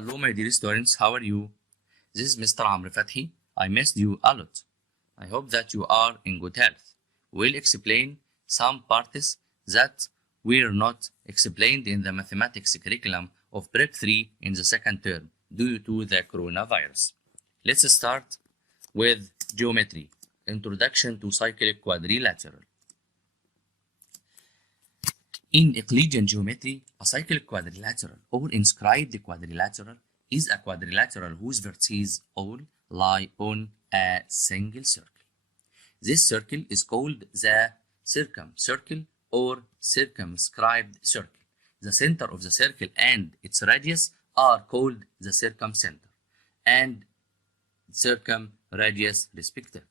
Hello my dear students, how are you? This is Mr. Amr Fathi. I missed you a lot. I hope that you are in good health. We'll explain some parts that were not explained in the mathematics curriculum of Prep 3 in the second term due to the coronavirus. Let's start with geometry. Introduction to Cyclic Quadrilateral. In Euclidean geometry, a cyclic quadrilateral or inscribed quadrilateral is a quadrilateral whose vertices all lie on a single circle. This circle is called the circumcircle or circumscribed circle. The center of the circle and its radius are called the circumcenter and circumradius respectively.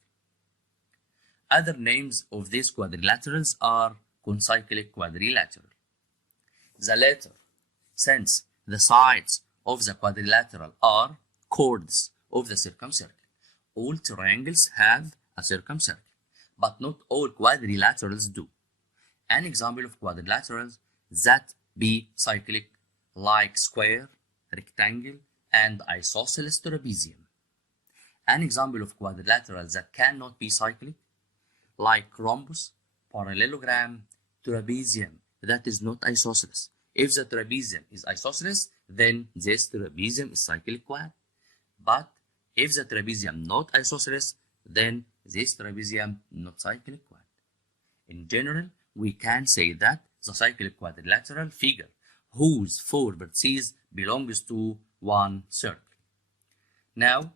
Other names of these quadrilaterals are concyclic quadrilateral. The latter, since the sides of the quadrilateral are chords of the circumcircle. All triangles have a circumcircle, but not all quadrilaterals do. An example of quadrilaterals that be cyclic, like square, rectangle, and isosceles trapezium. An example of quadrilaterals that cannot be cyclic, like rhombus, parallelogram, trapezium, that is not isosceles. If the trapezium is isosceles, then this trapezium is cyclic quad. But if the trapezium not isosceles, then this trapezium not cyclic quad. In general, we can say that the cyclic quadrilateral figure whose four vertices belongs to one circle. Now,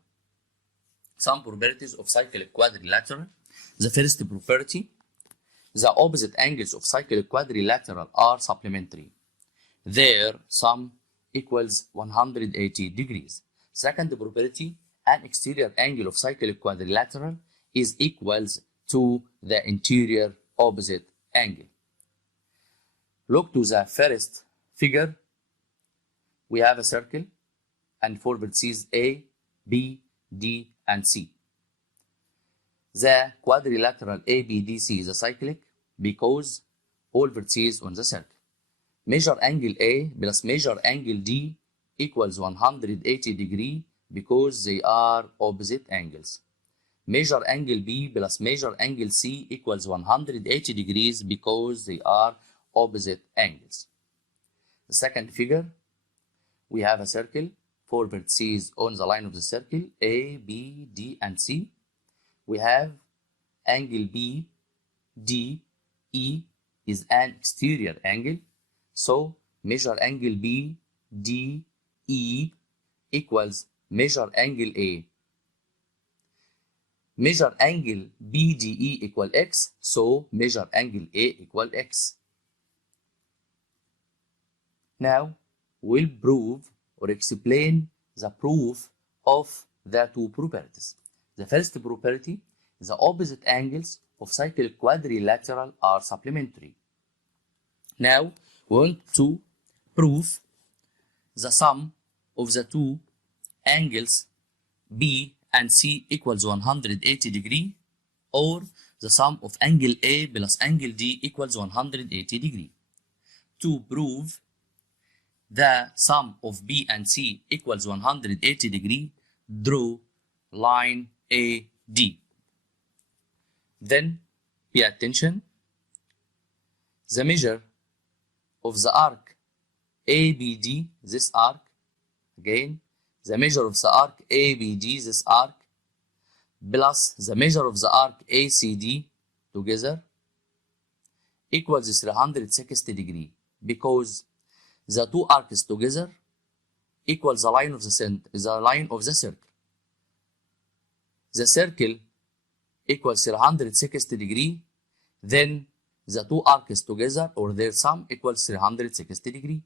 some properties of cyclic quadrilateral. The first property, the opposite angles of cyclic quadrilateral are supplementary. Their sum equals 180 degrees. Second property, an exterior angle of cyclic quadrilateral is equals to the interior opposite angle. Look to the first figure. We have a circle and four vertices A, B, D, and C. The quadrilateral ABDC is a cyclic because all vertices on the circle. Measure angle A plus measure angle D equals 180 degrees because they are opposite angles. Measure angle B plus measure angle C equals 180 degrees because they are opposite angles. The second figure, we have a circle, four vertices on the line of the circle, A, B, D, and C. We have angle B, D, E is an exterior angle. So measure angle B, D, E equals measure angle A. Measure angle BDE equal X, so measure angle A equal X. Now we'll prove or explain the proof of the two properties. The first property, the opposite angles of cyclic quadrilateral are supplementary. Now we want to prove the sum of the two angles B and C equals 180 degrees, or the sum of angle A plus angle D equals 180 degrees. To prove the sum of B and C equals 180 degrees, draw line AD. Then pay attention. The measure of the arc ABD, this arc, again, the measure of the arc ABD, this arc, plus the measure of the arc ACD together equals 360 degrees because the two arcs together equals the line of the circle. The circle equals 360 degrees, then the two arcs together or their sum equals 360 degrees.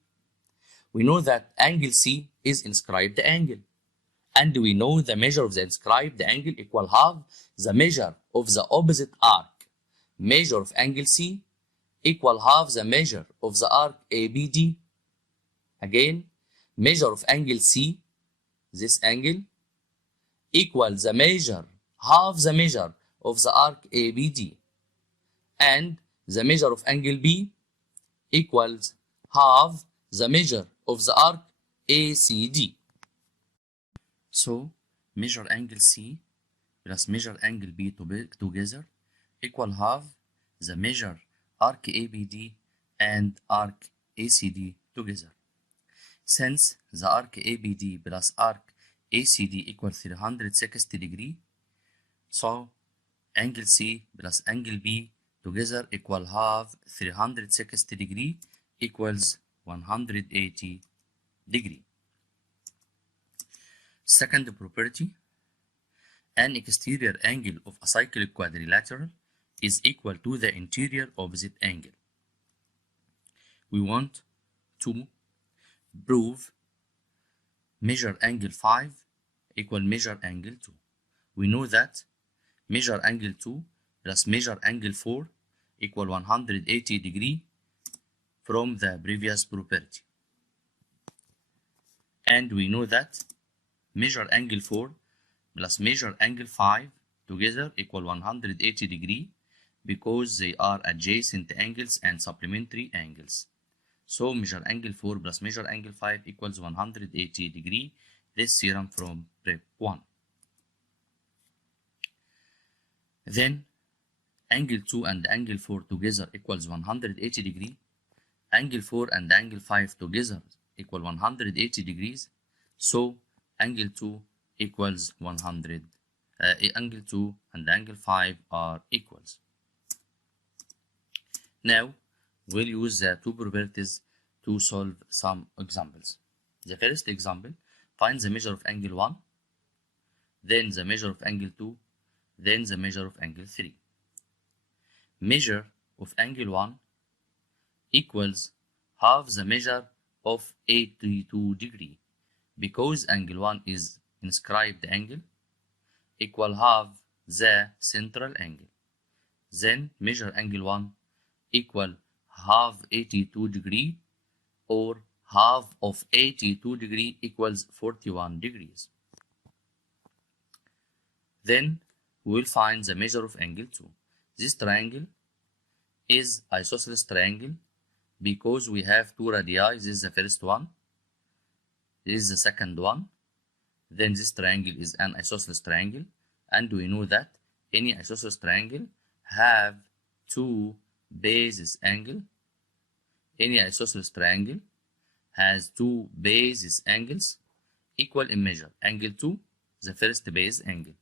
We know that angle C is inscribed angle, and we know the measure of the inscribed angle equal half the measure of the opposite arc. Measure of angle C equal half the measure of the arc ABD. Again, measure of angle C, this angle, equals the measure, half the measure of the arc ABD, and the measure of angle B equals half the measure of the arc ACD. So measure angle C plus measure angle B together equal half the measure arc ABD and arc ACD together. Since the arc ABD plus arc ACD equals 360 degree, so angle C plus angle B together equal half 360 degree equals 180 degree. Second property, an exterior angle of a cyclic quadrilateral is equal to the interior opposite angle. We want to prove measure angle 5 equal measure angle 2. We know that measure angle 2 plus measure angle 4 equal 180 degree from the previous property. And we know that measure angle 4 plus measure angle 5 together equal 180 degree because they are adjacent angles and supplementary angles. So measure angle 4 plus measure angle 5 equals 180 degree. This theorem from prep 1. Then angle 2 and angle 4 together equals 180 degree. Angle 4 and angle 5 together equal 180 degrees. So angle 2 equals 100. Angle 2 and angle 5 are equals. Now we'll use the two properties to solve some examples. The first example, find the measure of angle 1, then the measure of angle 2, then the measure of angle 3. Measure of angle 1 equals half the measure of 82 degree because angle 1 is inscribed angle equal half the central angle. Then measure angle 1 equal half 82 degree or half of 82 degree equals 41 degrees. Then we will find the measure of angle 2. This triangle is isosceles triangle because we have two radii. This is the first one, this is the second one. Then this triangle is an isosceles triangle, and we know that any isosceles triangle have two basis angle. Any isosceles triangle has two basis angles equal in measure. Angle 2, the first base angle,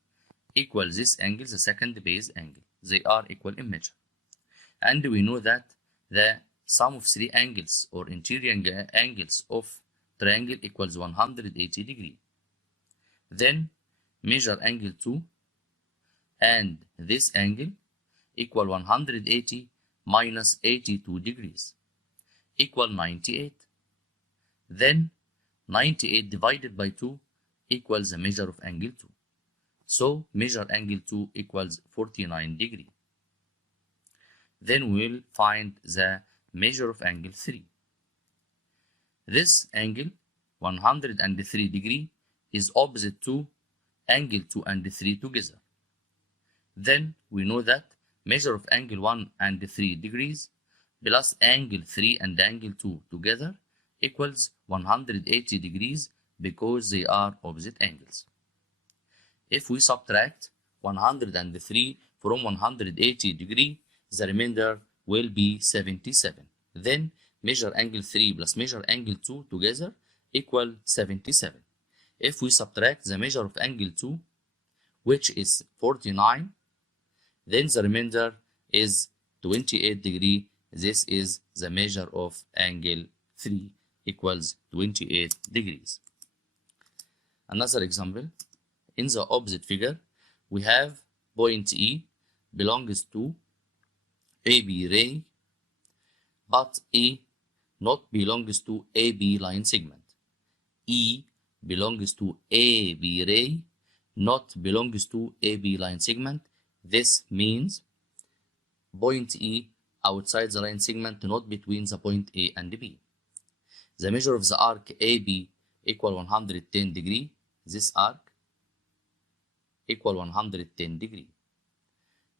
equal this angle, the second base angle. They are equal in measure. And we know that the sum of three angles or interior angles of triangle equals 180 degree. Then measure angle 2 and this angle equal 180 minus 82 degrees equal 98. Then 98 divided by 2 equals the measure of angle 2. So measure angle 2 equals 49 degree. Then we'll find the measure of angle 3. This angle 103 degree is opposite to angle 2 and 3 together. Then we know that measure of angle 1 and 3 degrees plus angle 3 and angle 2 together equals 180 degrees because they are opposite angles. If we subtract 103 from 180 degree, the remainder will be 77. Then measure angle 3 plus measure angle 2 together equal 77. If we subtract the measure of angle 2, which is 49, then the remainder is 28 degree. This is the measure of angle 3 equals 28 degrees. Another example, in the opposite figure, we have point E belongs to AB ray, but E not belongs to AB line segment. E belongs to AB ray, not belongs to AB line segment. This means point E outside the line segment, not between the point A and B. The measure of the arc AB equal 110 degree. This arc equal 110 degree.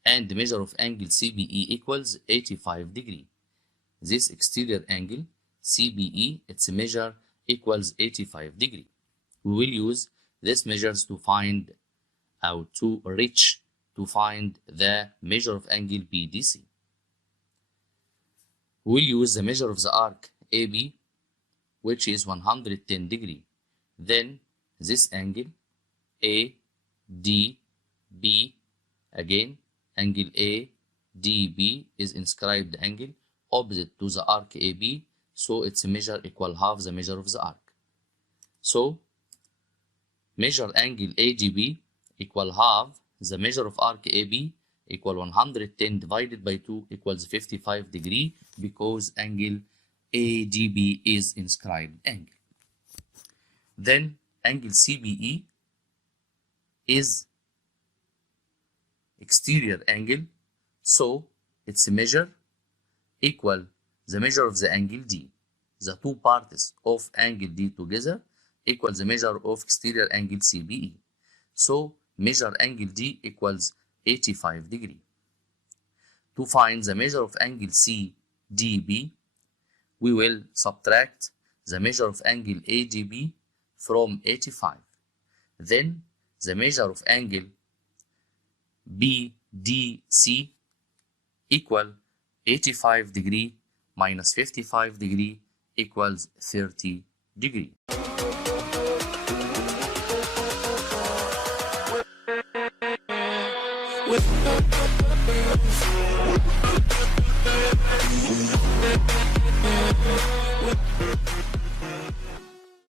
And the measure of angle CBE equals 85 degree. This exterior angle CBE, its measure equals 85 degree. We will use this measures to find or to reach to find the measure of angle BDC. We'll use the measure of the arc AB, which is 110 degree. Then this angle ADB, again angle ADB is inscribed angle opposite to the arc AB, so its measure equal half the measure of the arc. So measure angle ADB equal half the measure of arc AB equal 110 divided by 2 equals 55 degree, because angle ADB is inscribed angle. Then angle CBE is exterior angle, so its measure equal the measure of the angle D. The two parts of angle D together equal the measure of exterior angle CBE. So measure angle D equals 85 degree. To find the measure of angle CDB, we will subtract the measure of angle ADB from 85. Then the measure of angle BDC equal 85 degree minus 55 degree equals 30 degree.